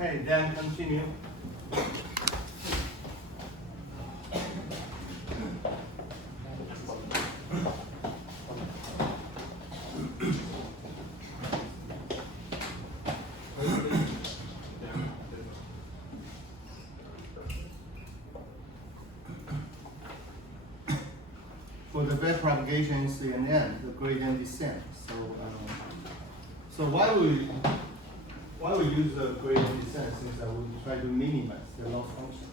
Okay, then continue. For the back propagation in CNN, the gradient descent. So why we use the gradient descent since we try to minimize the loss function.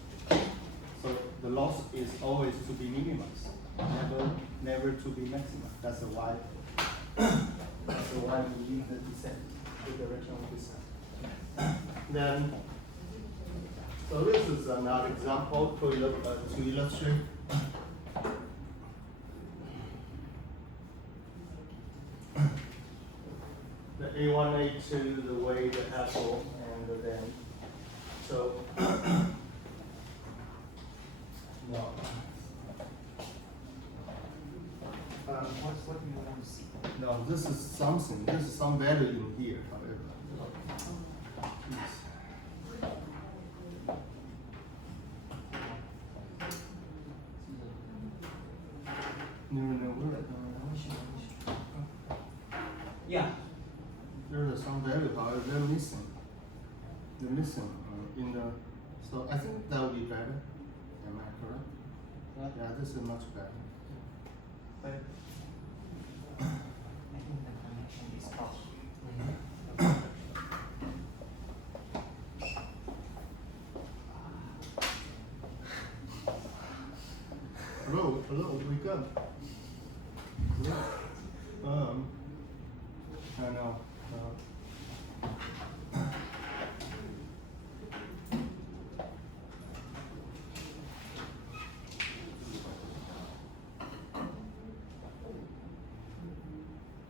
So the loss is always to be minimized, never to be maximized. That's why we use the descent, the direction of descent. Then, so this is another example to illustrate. The A1, A2, the way the apple, and then, so, no. What do you want to see? No, this is something, this is some value in here, however. Yeah. There's some value, however, they're missing. They're missing in the, so I think that would be better. Am I correct? Yeah, this is much better. But I think the connection is off. Hello, wake up. Hello. I know.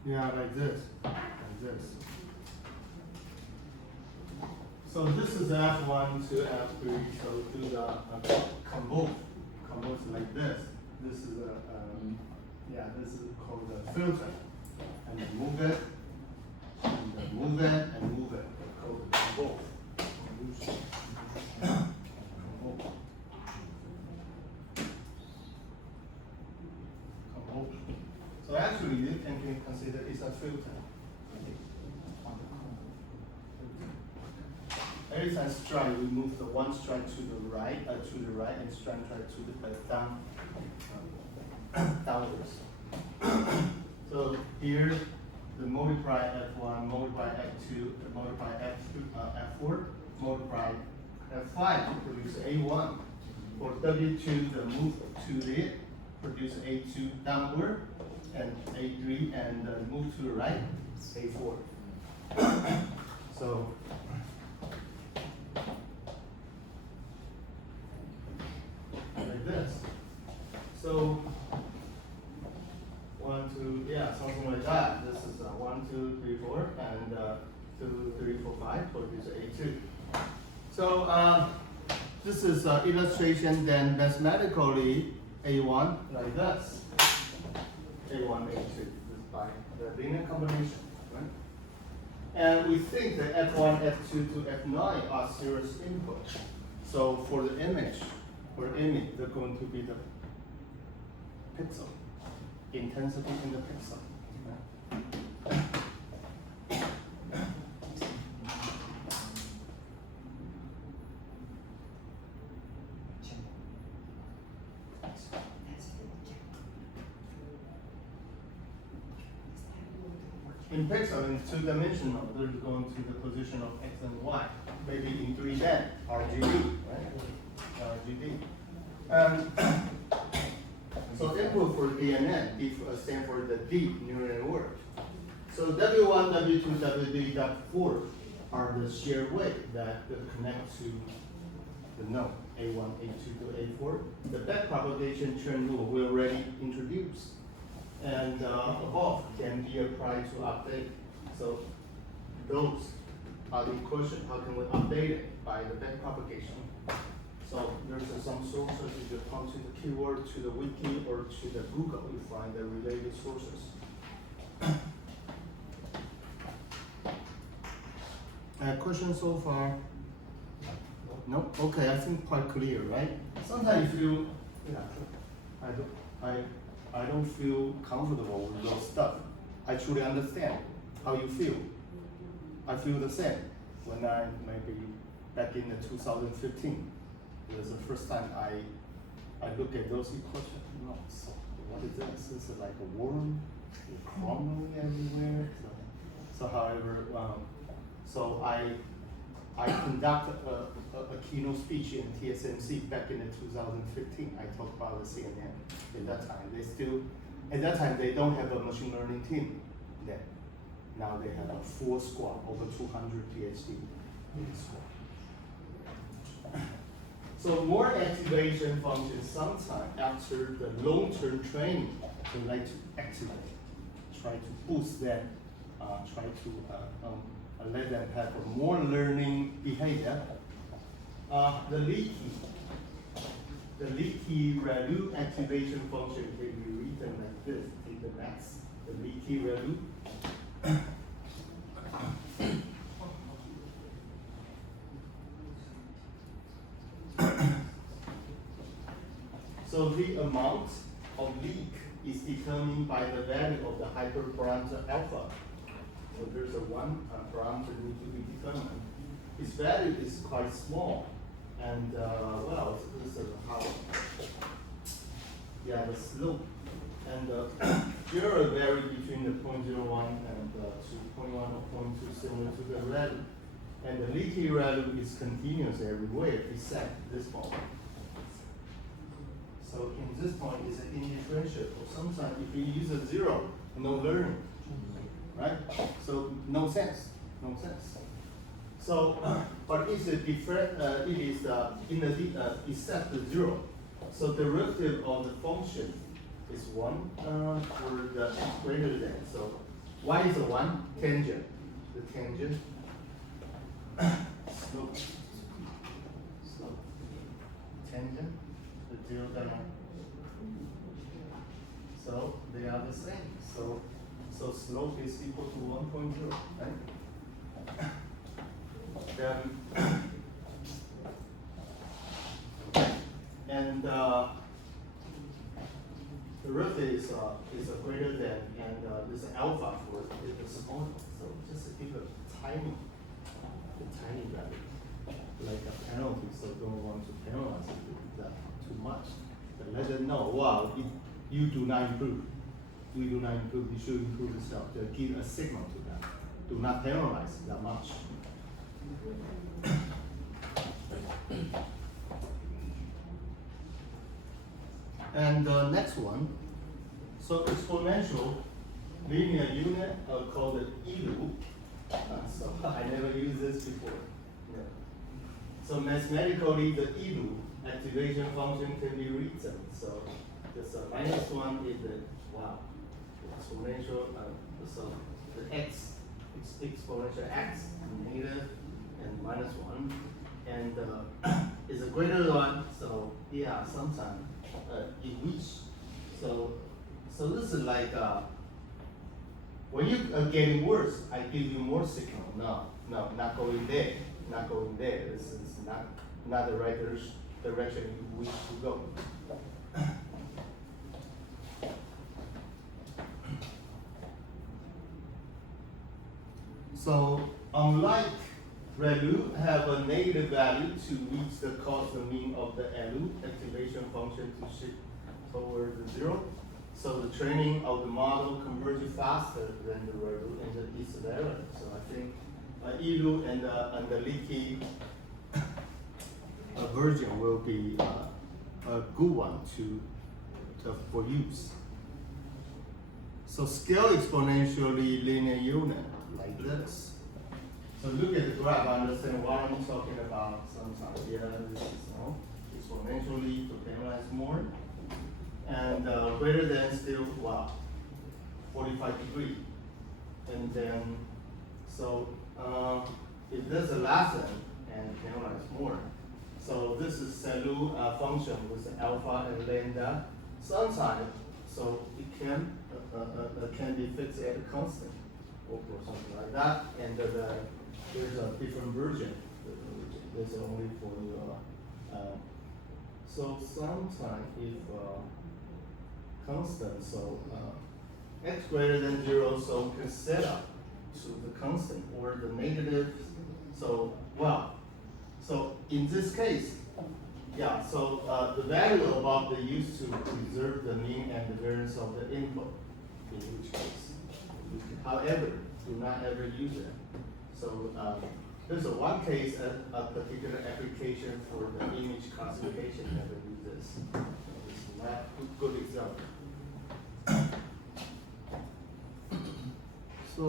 Yeah, like this. So this is F1 to F3, so do the compose like this. This is this is called the filter. And then move it, and then move it, and move it. It's called the compose. Compose. So actually you can consider it's a filter. Every time strike, we move the one strike to the right, and strike to the downwards. So here, the multiply F1, multiply F2, multiply F4, multiply F5 to produce A1. For W2, the move to the produce A2 downward, and A3, and move to the right, A4. So. Like this. So 1, 2, something like that. This is 1, 2, 3, 4, and 2, 3, 4, 5 for this A2. So this is illustration. Then mathematically A1 like this. A1, A2. This is by the linear combination, right? And we think that F1, F2 to F9 are series input. So for the image. For image, they're going to be the pixel, intensity in the pixel. Right? In pixel, in two-dimensional, there's going to the position of x and y, maybe in 3D, RGB, right? RGB. So input for DNN, D stand for the deep neural network. So W1, W2, W3, W4 are the shared wave that connect to the node A1, A2 to A4. The backpropagation chain rule we already introduced, and above can be applied to update. So those are the question: how can we update it by the backpropagation? So there's some sources. If you come to the keyword, to the wiki, or to the Google, you find the related sources. Question so far? No? Okay, I think quite clear, right? Sometimes you feel, yeah, I don't feel comfortable with those stuff. I truly understand how you feel. I feel the same when I maybe back in the 2015. It was the first time I look at those equations. No, so what is this? Is it like a worm crawling everywhere? So however, so I conducted a keynote speech in TSMC back in the 2015. I talked about the CNN at that time. At that time, they don't have a machine learning team then. Now they have a full squad, over 200 PhD in the squad. So more activation functions sometimes after the long-term training, they like to activate, try to boost them, try to let them have a more learning behavior. The leaky ReLU activation function can be written like this. Take the max, the leaky ReLU. So the amount of leak is determined by the value of the hyperparameter alpha. So there's a one parameter need to be determined. Its value is quite small, and well, this is how, yeah, the slope and error vary between the 0.01 and 2.1 or 0.2, similar to the ReLU. And the leaky ReLU is continuous everywhere except this point. So in this point is an indifferentiable. Sometimes if you use a zero, no learning, right? So no sense, no sense. So, but it's a different. It is in the except the zero. So derivative of the function is one for the greater than. So y is a one tangent. The tangent slope tangent. The zero diagonal. So they are the same. So slope is equal to 1.0, right? And the derivative is a greater than, and this alpha for the small. So just give a tiny value, like a penalty. So don't want to penalize it with that too much. But let them know, wow, you do not improve. We do not improve. You should improve yourself. Give a signal to them. Do not penalize that much. And the next one, so exponential linear unit called the ELU. So I never used this before. Yeah. So mathematically, the ELU activation function can be written. So this minus one is the wow exponential. So the x exponential x negative and minus one, and is a greater one. So yeah, sometimes it reach. So this is like when you are getting worse, I give you more signal. No, not going there, not going there. This is not the right direction you wish to go. So unlike ReLU have a negative value to reach the constant mean of the LU activation function to shift toward the zero. So the training of the model converges faster than the ReLU and the least error. So I think ELU and the leaky version will be a good one for use. So scale exponentially linear unit like this. So look at the graph, understand what I'm talking about sometimes. Yeah, this is exponentially to penalize more. And greater than still, wow, 45 degrees. And then, so if there's a lesson and penalize more. So this is SALU function with alpha and lambda. Sometimes, so it can be fixed at a constant or something like that. And there's a different version. That's only for your, so sometimes if, constant, so, x greater than 0, so we can set up to the constant or the negative, so, well, so in this case, yeah, so, the value above they used to preserve the mean and the variance of the input, in each case. However, do not ever use it. So, there's a one case, a particular application for the image classification, never use this. This is not a good example. So,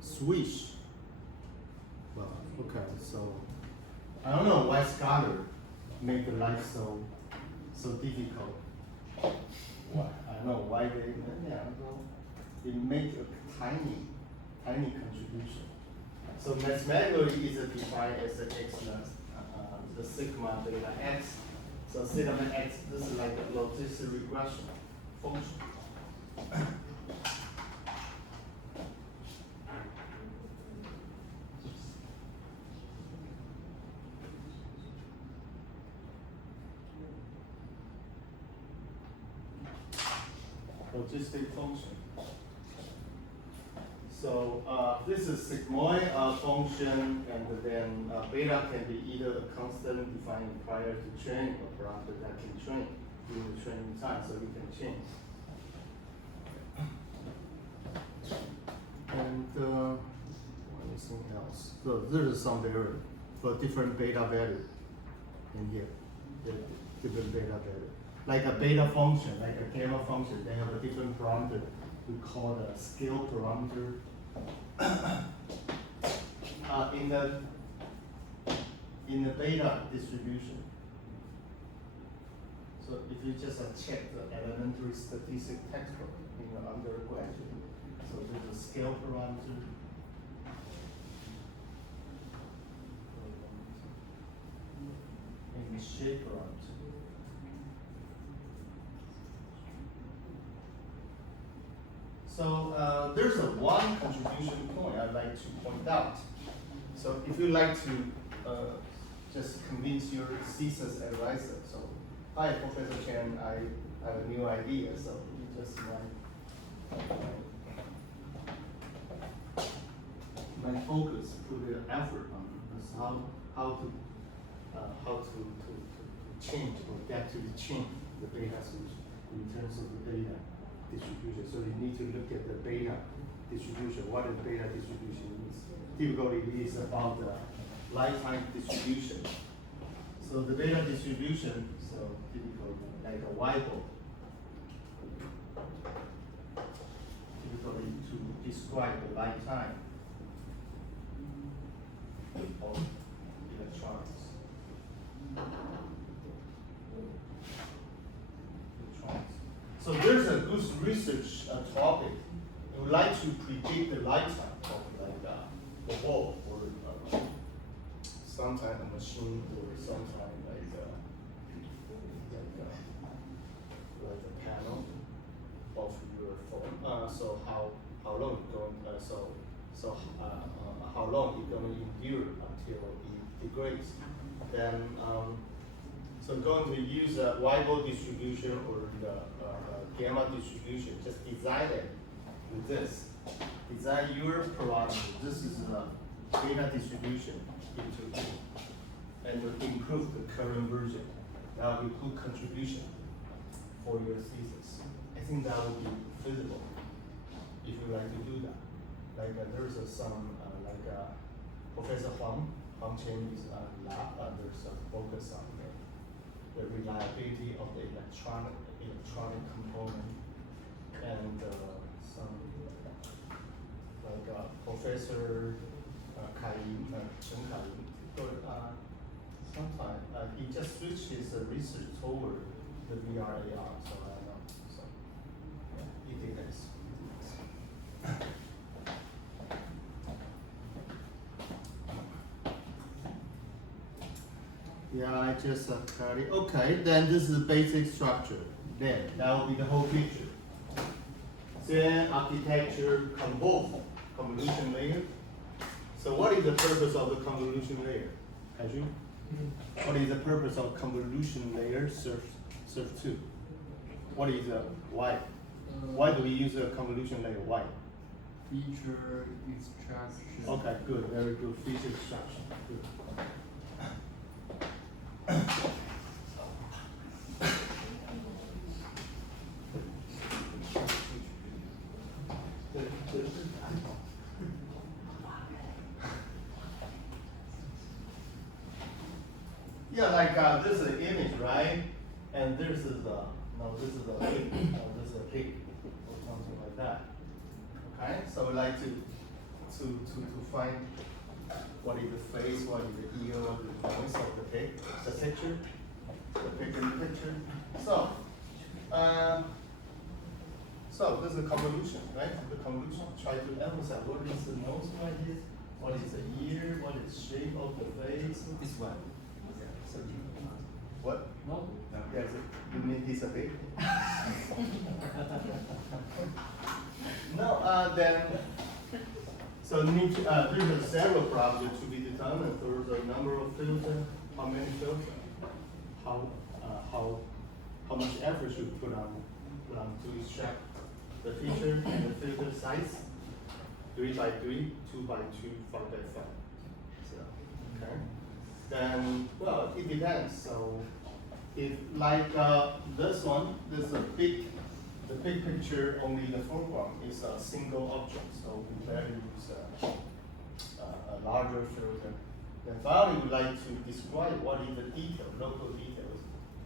swish. Well, okay, so, I don't know why Scholar make the life so difficult. Why? I don't know why they, yeah, well, it make a tiny contribution. So mathematically is defined as the x, the sigma beta x. So sigma x, this is like a logistic regression function. Logistic function. So this is sigmoid function, and then beta can be either a constant defined prior to training or parameter that can train during the training time, so you can change. And anything else? So there is some variable for different beta value in here. The different beta value. Like a beta function, like a gamma function, they have a different parameter we call the scale parameter. In the beta distribution. So if you just check the elementary statistics textbook in your undergraduate, so there's a scale parameter. And the shape parameter. So there's a one contribution point I'd like to point out. So if you like to just convince your thesis advisor, so hi Professor Chen, I have a new idea, so you just my focus, put the effort on is how to change or get to the change the beta solution in terms of the beta distribution. So you need to look at the beta distribution. What is beta distribution means? Typically it is about the lifetime distribution. So the beta distribution, so typically like a Weibull, typically to describe the lifetime of electrons. So there's a good research topic. You would like to predict the lifetime of like the ball or sometime a machine or sometime like a panel of your phone. So how long it's going? How long it's going to endure until it degrades? Then so going to use a Weibull distribution or the gamma distribution. Just design it with this. Design your parameter. This is a beta distribution into it, and will improve the current version. That will be good contribution for your thesis. I think that would be feasible if you like to do that. Like there's some Professor Huang Chen's lab. There's a focus on the reliability of the electronic component, and some like Professor Chen Kai-Yin, but sometimes he just switched his research toward the VRAR, so I don't know. So yeah, it depends. Yeah, I just cut it. Okay, then this is the basic structure. Then that will be the whole picture. Then architecture convolve convolution layer. So what is the purpose of the convolution layer? Andrew? What is the purpose of convolution layer surf 2? What is why? Why do we use a convolution layer? Why? Feature extraction. Okay, good, very good. Feature extraction. Good. Yeah, like this is an image, right? And this is a this is a pig, this is a pig, or something like that. Okay, so we like to find what is the face, what is the ear, what is the voice of the pig, the picture, the pig in the picture. So this is a convolution, right? The convolution try to emphasize what is the nose like this, what is the ear, what is the shape of the face. This one. What? No? Yes, you mean he's a pig? No, then, so need to, there's several problems to be determined. There's a number of filters, how many filters, how much effort should put on to extract the feature and the filter size, 3 by 3, 2 by 2, 5 by 5. So, okay. Then, well, it depends. So, if like this one, this is the big picture, only the foreground is a single object. So we better use a larger filter. Then finally, we like to describe what is the detail, local details.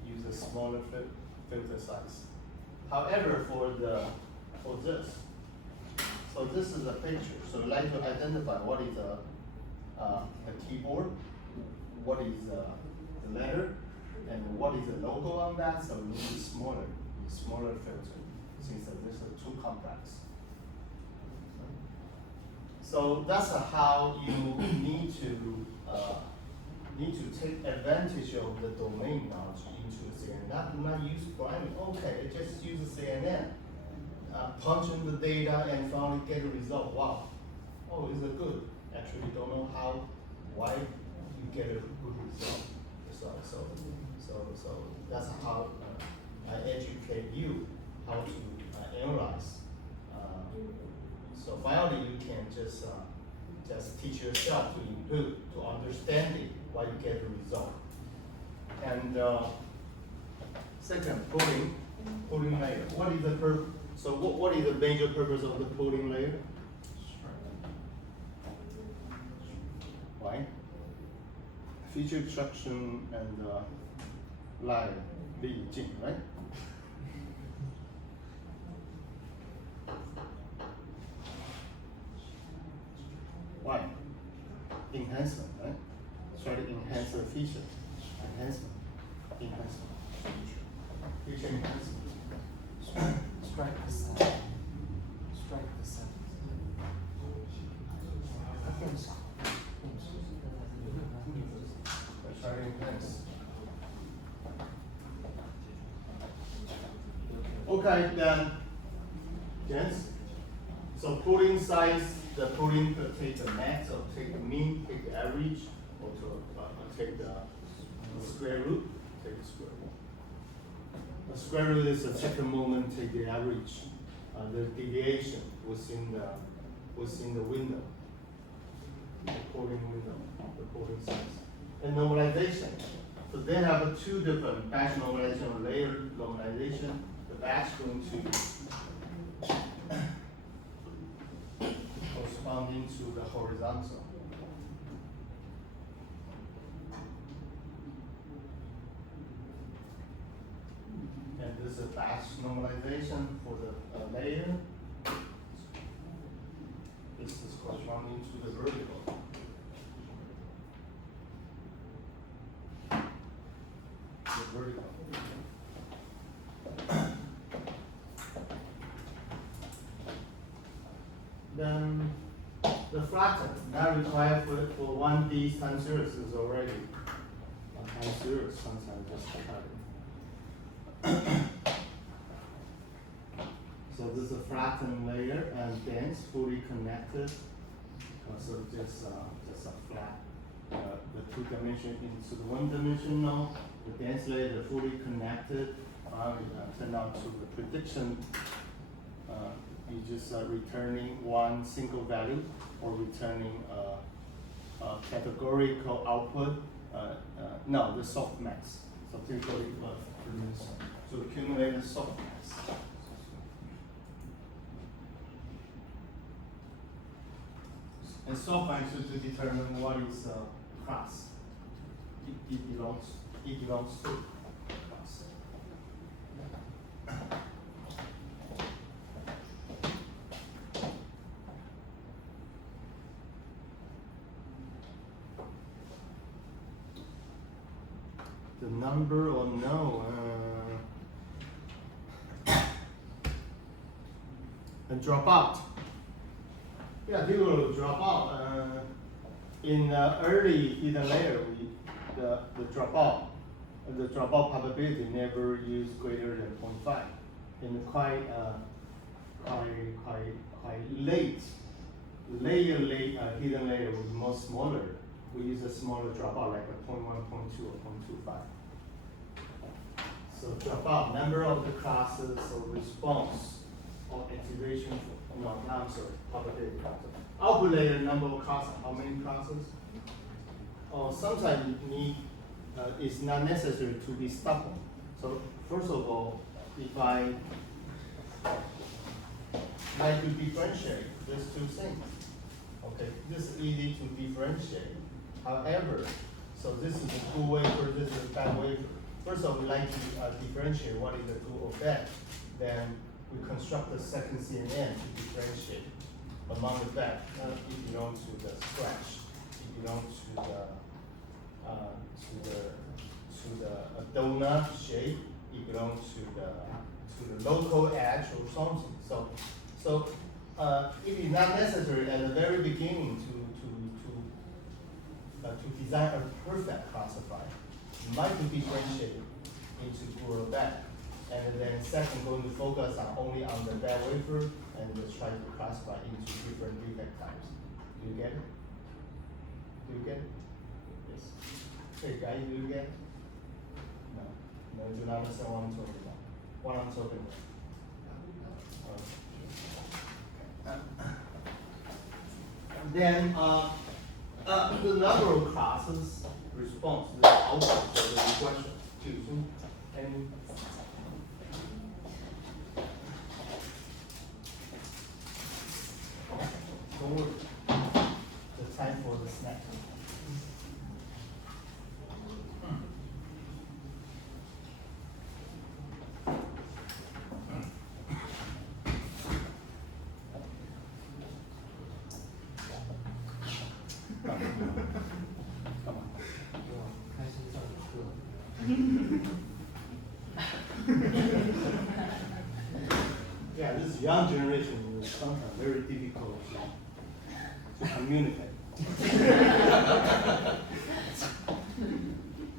Use a smaller filter size. However, for this, so this is a picture. So we like to identify what is the keyboard, what is the letter, and what is the logo on that. So we need smaller filter, since this is too complex. So that's how you need to take advantage of the domain knowledge into CNN. Not use priming. Okay, just use CNN. Punch in the data and finally get a result. Wow. Oh, is it good? Actually, you don't know why you get a good result. So that's how I educate you how to analyze. So finally, you can just teach yourself to input, to understand it, why you get the result. And second, pooling layer. What is the what is the major purpose of the pooling layer? Why? Feature extraction and line, Li Jing, right? Why? Enhancement, right? Try to enhance the feature. Enhancement. Feature enhancement. Strike the sun. Try to enhance. Okay, then, yes. So pooling size, the pooling could take the max, or take the mean, take the average, or to take the square root, take the square root. The square root is the second moment, take the average, the deviation within the window, the pooling window, the pooling size. And normalization. So they have two different batch normalization or layer normalization. The batch going to corresponding to the horizontal. And this is a batch normalization for the layer. This is corresponding to the vertical. Vertical. Then the flatten that required for 1D time series is already time series, sometimes just cutting. So this is a flattened layer and dense, fully connected So just a flat, the two dimension into the one dimensional, the densely, the fully connected, turn out to the prediction, you just returning one single value or returning a categorical output, no, the softmax. So typically, produce to accumulate the softmax. And softmax is to determine what is class. It belongs to class. The number or no, and drop out. Yeah, people will drop out. In the early hidden layer, the dropout probability never use greater than 0.5. In quite late hidden layer with more smaller, we use a smaller dropout like a 0.1, 0.2, or 0.25. So dropout, number of the classes or response or activation, no, I'm sorry, probability. Output layer, number of classes, how many classes? Or sometimes you need, it's not necessary to be stubborn. So first of all, if I like to differentiate these two things, okay, this is easy to differentiate. However, so this is a good wafer, this is a bad wafer. First of all, we like to differentiate what is a good or bad. Then we construct the second CNN to differentiate among the bad. It belongs to the scratch. It belongs to the donut shape. It belongs to the local edge or something. So it is not necessary at the very beginning to design a perfect classifier. You might differentiate into good or bad. And then second, going to focus only on the bad wafer and just try to classify into different defect types. Do you get it? Do you get it? Yes. Hey guys, do you get it? No. No, you do not understand what I'm talking about. What I'm talking about. Then the number of classes response, the output of the question. And don't worry, the time for the snack. Yeah, this young generation is sometimes very difficult to communicate.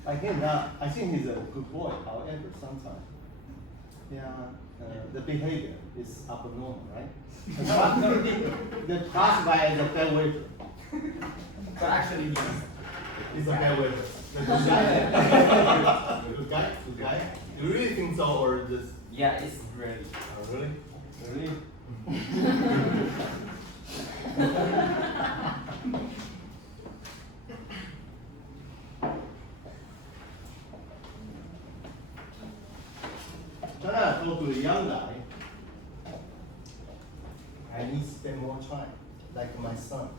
I think he's a good boy, however, sometimes, the behavior is abnormal, right? The classified as a bad wafer. But actually, It's a bad wafer. The good guy? The good guy? Good guy? You really think so, or just? yeah, it's ready. Oh, really? Really? When I talk to a young guy, I need to spend more time, like my son.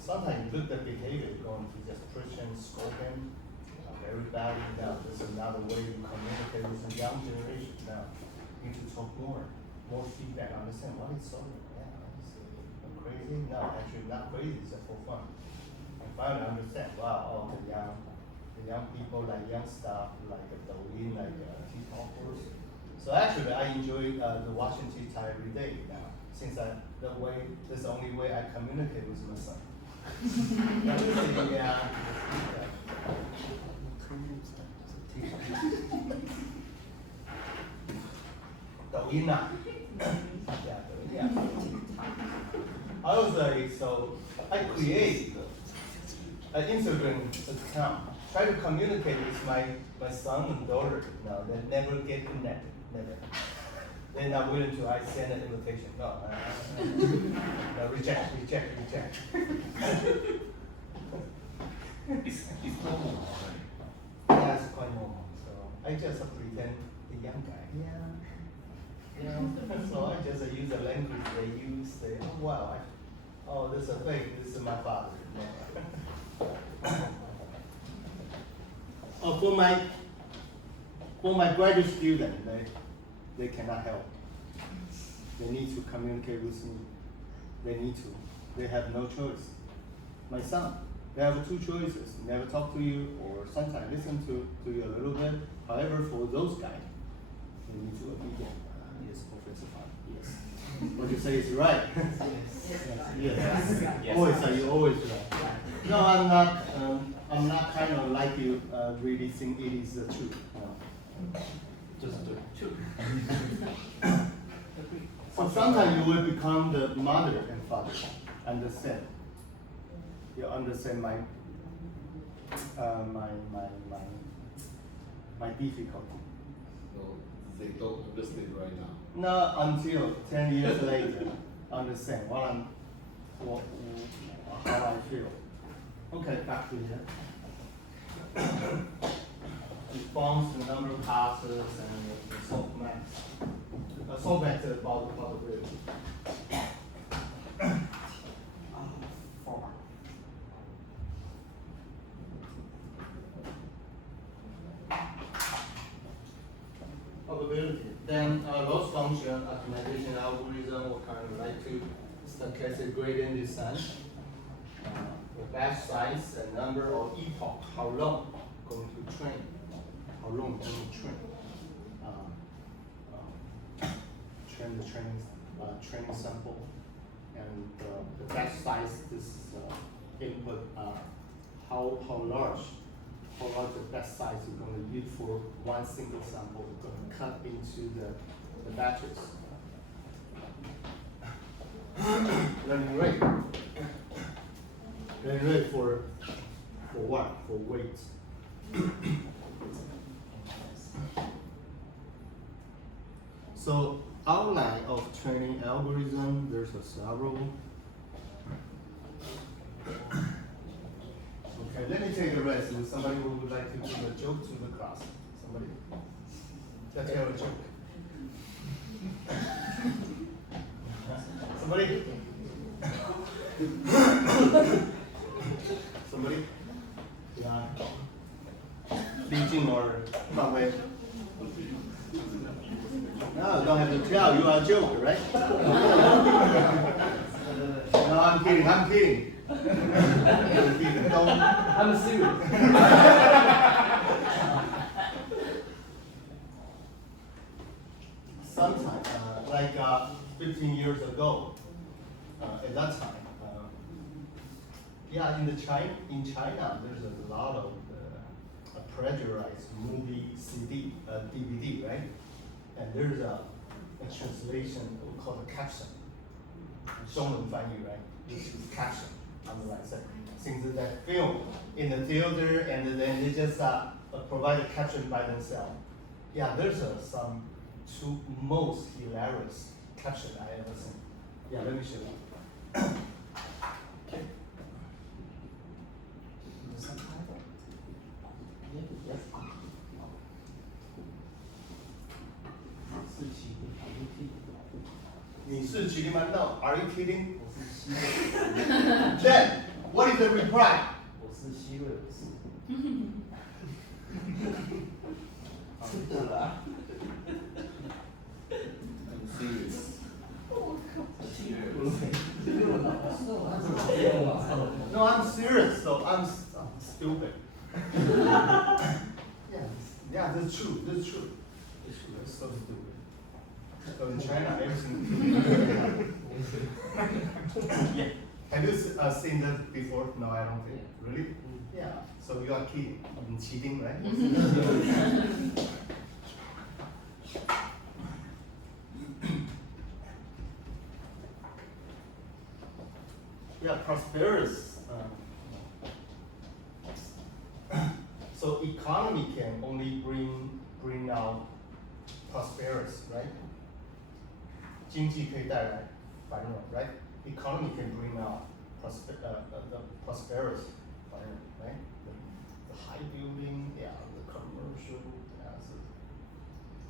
Sometimes you look at behavior, you're going to just push and scold him, very badly. Now, this is not the way you communicate with the young generation. Now, you need to talk more feedback, understand what is so. Yeah, I'm crazy? No, actually not crazy, it's just for fun. And finally understand, wow, all the young people like young stuff, like Douyin, like TikTokers. So actually, I enjoy the watching TikTok every day now, since that's the only way I communicate with my son. Yeah. Douyin. Yeah, Douyin. I would say so. create an Instagram account, try to communicate with my son and daughter. No, they never get connected, never. They're not willing to. I send an invitation. No, no, reject. It's normal. Yeah, it's quite normal. So I just pretend the young guy. Yeah. So I just use the language they use. Say, oh wow, oh this is a fake. This is my father. Oh, for my graduate student, they cannot help. They need to communicate with me. They need to. They have no choice. My son, they have two choices: never talk to you, or sometimes listen to you a little bit. However, for those guys, they need to obedient. Yes, Professor Fan. Yes. What you say is right. Yes. Yes. Always, are you always right? No, I'm not. I'm not kind of like you. Really think it is the truth. No. Just the truth. So sometimes you will become the mother and father. Understand? You understand my difficulty. No, they don't understand right now. Not until 10 years later, understand how I feel. Okay, back to here. It forms the number of passes and the softmax. Softmax is about the probability. Probability. Then loss function optimization algorithm will kind of like to stochastic gradient descent. The batch size and number of epoch, how long going to train, how long can you train? Train the training sample, and the batch size. This input. How large the batch size you're going to use for one single sample. You're going to cut into the batches. Learning rate. Learning rate for what? For weight. So outline of training algorithm. There's a several. Okay, let me take a rest. Is somebody who would like to give a joke to the class? Somebody? Let's tell a joke. Somebody? Somebody? Yeah. Li Jing or Fan Wei? No, don't have to tell. You are a joke, right? No, I'm kidding. I'm kidding. I'm serious. Sometime, like 15 years ago, at that time, yeah, in China, there's a lot of pressurized movie CD, DVD, right? And there's a translation we call the caption. 中文翻译, right? This is caption on the right side. Since that film in the theater, and then they just provide a caption by themselves. Yeah, there's some two most hilarious caption I ever seen. Yeah, let me show you. Okay. Are you kidding? Then, what is the reply? I'm serious. No, I'm serious, so I'm stupid. Yeah, that's true. That's true. That's so stupid. So in China, everything. Yeah. Have you seen that before? No, I don't think. Really? Yeah. So you are kidding. You've been cheating, right? Yeah, prosperous So economy can only bring out prosperity, right? 经济可以带来繁荣 right? Economy can bring out the prosperity, 繁荣 right? The high building, yeah, the commercial, yeah, so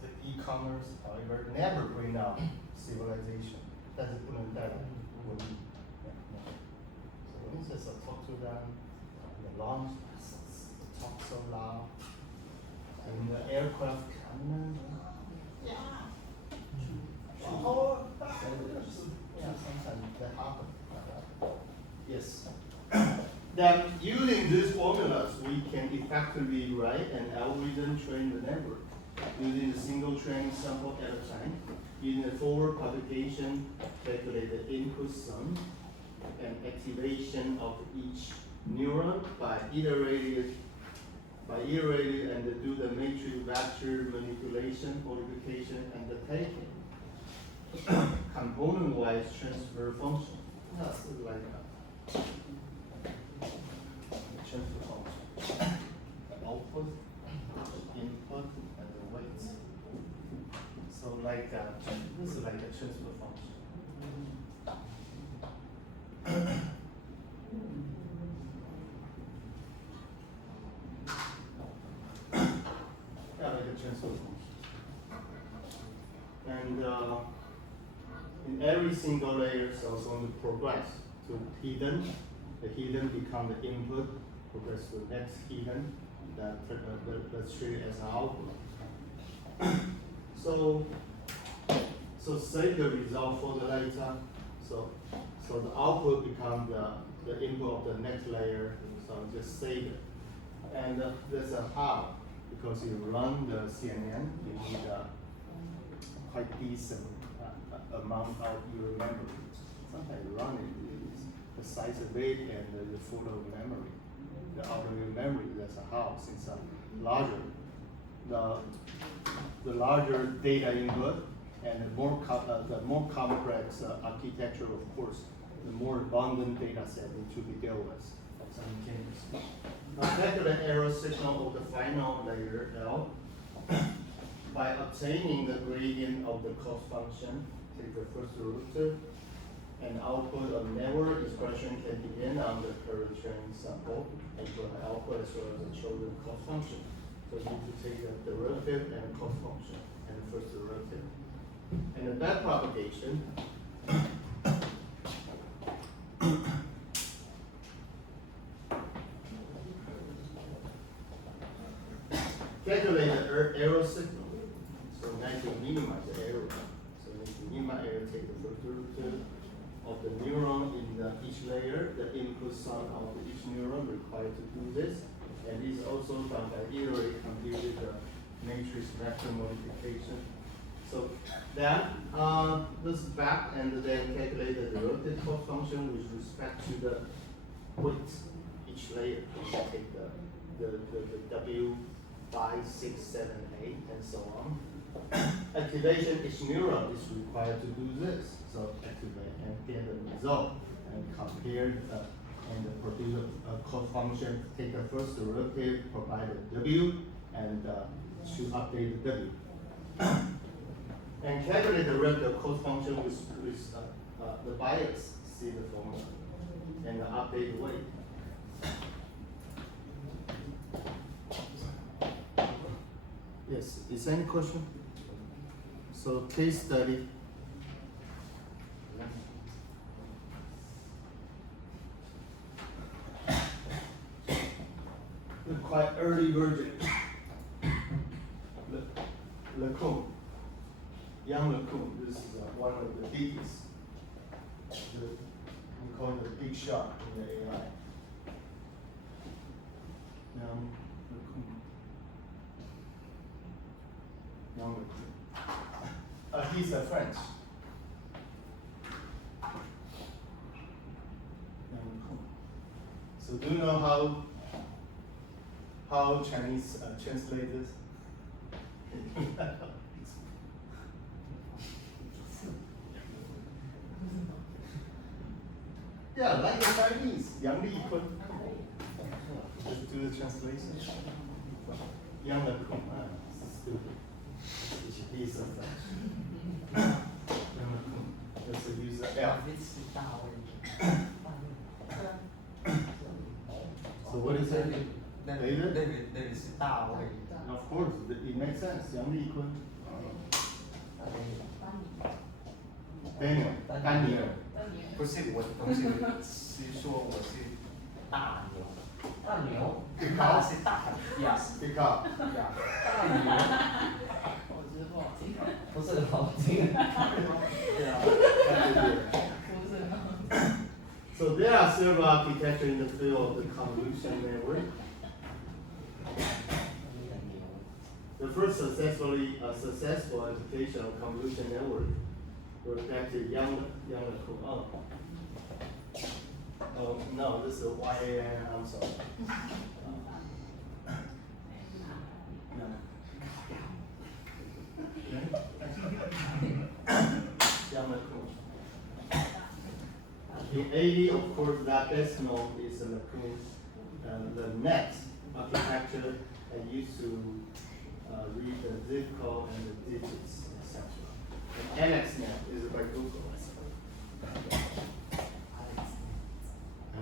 the e-commerce, however, never bring out civilization. 但是不能带来文明 yeah, no. So when he says talk to them, the launch, talk so loud, and the aircraft coming, yeah. Oh, yeah, sometimes that happen. Yes. Then using these formulas, we can effectively write an algorithm train the network using a single training sample at a time. Using the forward propagation, calculate the input sum and activation of each neuron by iterated and do the matrix vector manipulation, multiplication, and the taking. Component-wise transfer function. That's like a transfer function. The output, the input, and the weights. So like this is like a transfer function. Yeah, like a transfer function. And in every single layer, so it's going to progress to hidden. The hidden become the input, progress to the next hidden, that's treated as an output. So save the result for the later. So the output become the input of the next layer. So just save it. And that's a how, because you run the CNN, you need a quite decent amount of your memory. Sometimes you run it, it's the size of it and the full of memory. The out of your memory, that's a how, since larger. The larger data input and the more complex architecture, of course, the more abundant data set need to be dealt with simultaneously. Now calculate error signal of the final layer L by obtaining the gradient of the cost function. Take the first derivative, and output of network expression can begin on the current training sample and for the output as well as the chosen cost function. So you need to take the derivative and cost function and the first derivative. And the back propagation calculate the error signal. So now you can minimize the error. So you can minimize error, take the first derivative of the neuron in each layer, the input sum of each neuron required to do this. And this is also done by iterate computed the matrix vector multiplication. So then this back and then calculate the derivative cost function with respect to the weight each layer. You take the W 5, 6, 7, 8, and so on. Activation each neuron is required to do this. So activate and get the result and compare and produce a cost function. Take the first derivative, provide the W, and to update the W. And calculate the rate cost function with the bias, see the formula, and update the weight. Yes, is there any question? So case study. The quite early version. LeCun. Young LeCun, this is one of the biggest. We call it the big shot in the AI. Young LeCun. He's a French. Young LeCun. So do you know how Chinese translate this? Yeah, like the Chinese, Yang Li Kun. Just do the translation. Young and cool, stupid. It should be so fast. Young and cool. Just use the L. So what is it? David? David 是大卫。 Of course, it makes sense. Young equal. Daniel. 不是我的同学是说我是大牛。大牛。他是大呀 Pick up. 呀。大牛。不是很好听。对啊。 So there are several architecture in the field of the convolution network. The first successful application of convolution network was back to Young Oh no, this is YAN. I'm sorry. In AD, of course, that best known is the net architecture that used to read the zip code and the digits, etc. And AlexNet is by Google.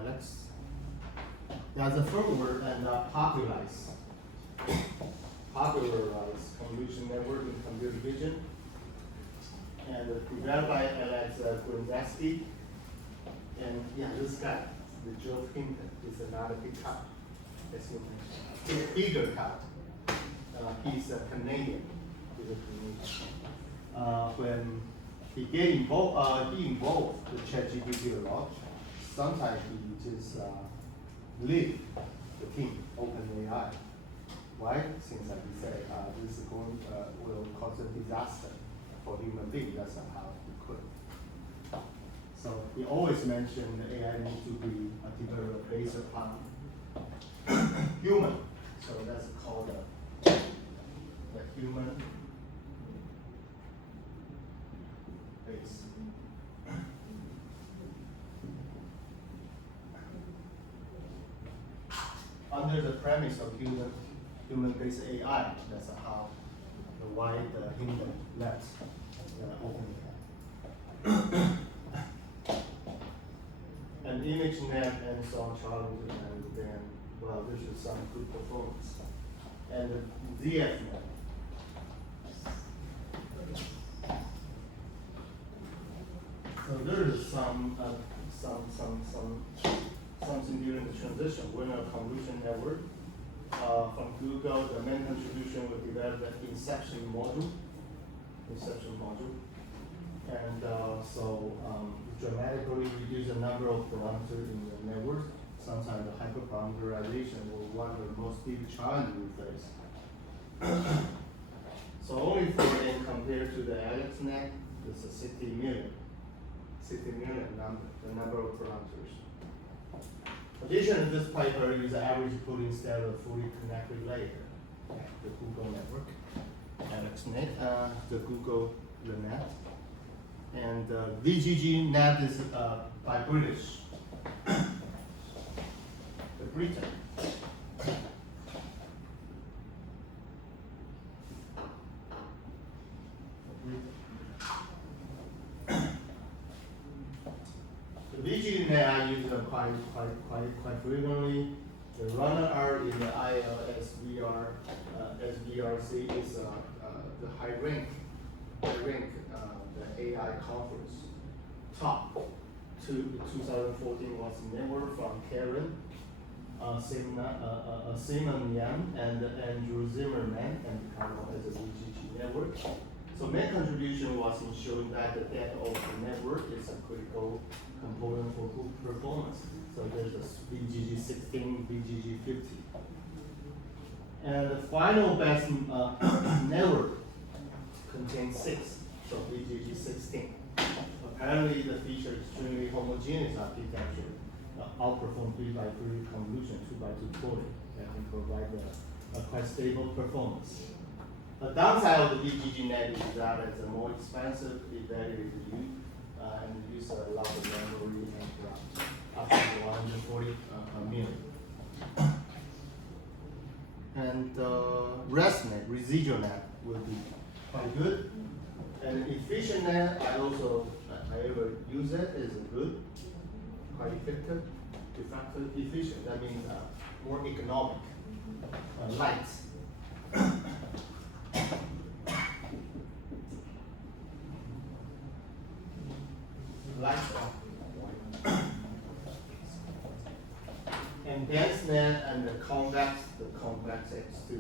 Alex. That's a firmware and popularized convolution network in computer vision. And developed by Alex Grunzewski. And yeah, this guy, the Joe Hinton, is another big cat, as you mentioned. He's bigger cat. He's a Canadian. When he involved with ChatGPT a lot. Sometimes he just leave the team, OpenAI. Why? Since like he said, this is will cause a disaster for human beings. That's how he could. So he always mentioned the AI needs to be developed based upon human. So that's called the human base. Under the premise of human-based AI, that's how why the Hinton left OpenAI. And ImageNet and so on challenge, and then, well, this is some good performance. And the ZFNet. So there is something during the transition. When a convolution network from Google, the main contribution was develop the inception module. And dramatically reduce the number of parameters in the network. Sometimes the hyperparameterization was one of the most big challenges we face. So only for n compared to the AlexNet, it's a 60 million number, the number of parameters. Additionally, this paper is the average put instead of fully connected layer, the Google network, AlexNet, the Google the net. And VGG net is by British. The Britain. The VGG net I use quite frequently. The runner are in the ILSVR, SVRC is the high rank, the AI conference. Top 2014 was network from Karen, Simon Yang, and Andrew Zimmerman, and Carlo as a VGG network. So main contribution was in showing that the depth of the network is a critical component for good performance. So there's a VGG 16, VGG 50. And the final best network contains 6, so VGG 16. Apparently the feature extremely homogeneous architecture, outperform 3x3 convolution 2x2 coding that can provide a quite stable performance. The downside of the VGG net is that it's a more expensive, evaluated and use a lot of memory and up to 140 million. And rest net, residual net will be quite good. And efficient net, I ever use it, is good, quite effective, efficient, that means more economic, light. Light and dense net and the convex X2.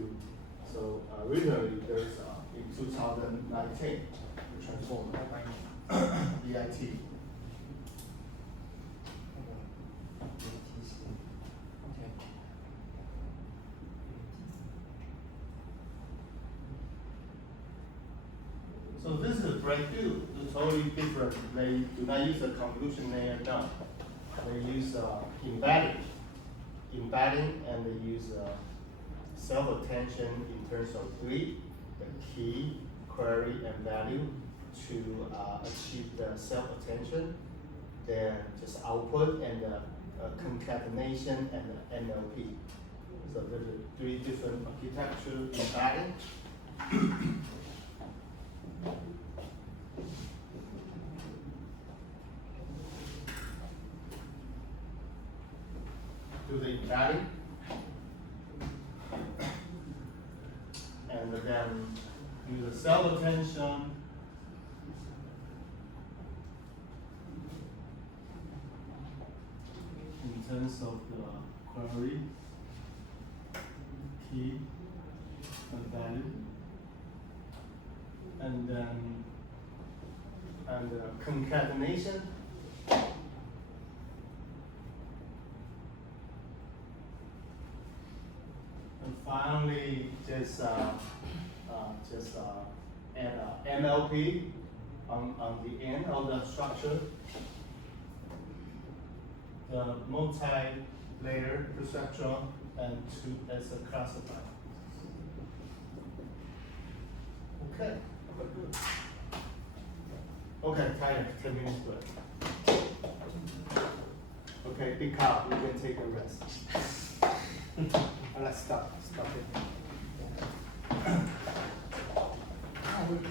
So originally there's in 2019 the transformer DIT. So this is a breakthrough. It's totally different. They do not use a convolution layer now. They use embedding, and they use self-attention in terms of read, the key, query, and value to achieve the self-attention. Then just output and concatenation and NLP. So there's three different architecture embedding. Do the embedding, and then use the self-attention, in terms of the query, key, and value, and then concatenation. And finally, just add NLP on the end of the structure. The multi-layer perceptron and as a classifier. Okay. Okay, tired. 10 minutes break. Okay, big cow. We can take a rest. Let's stop it. I would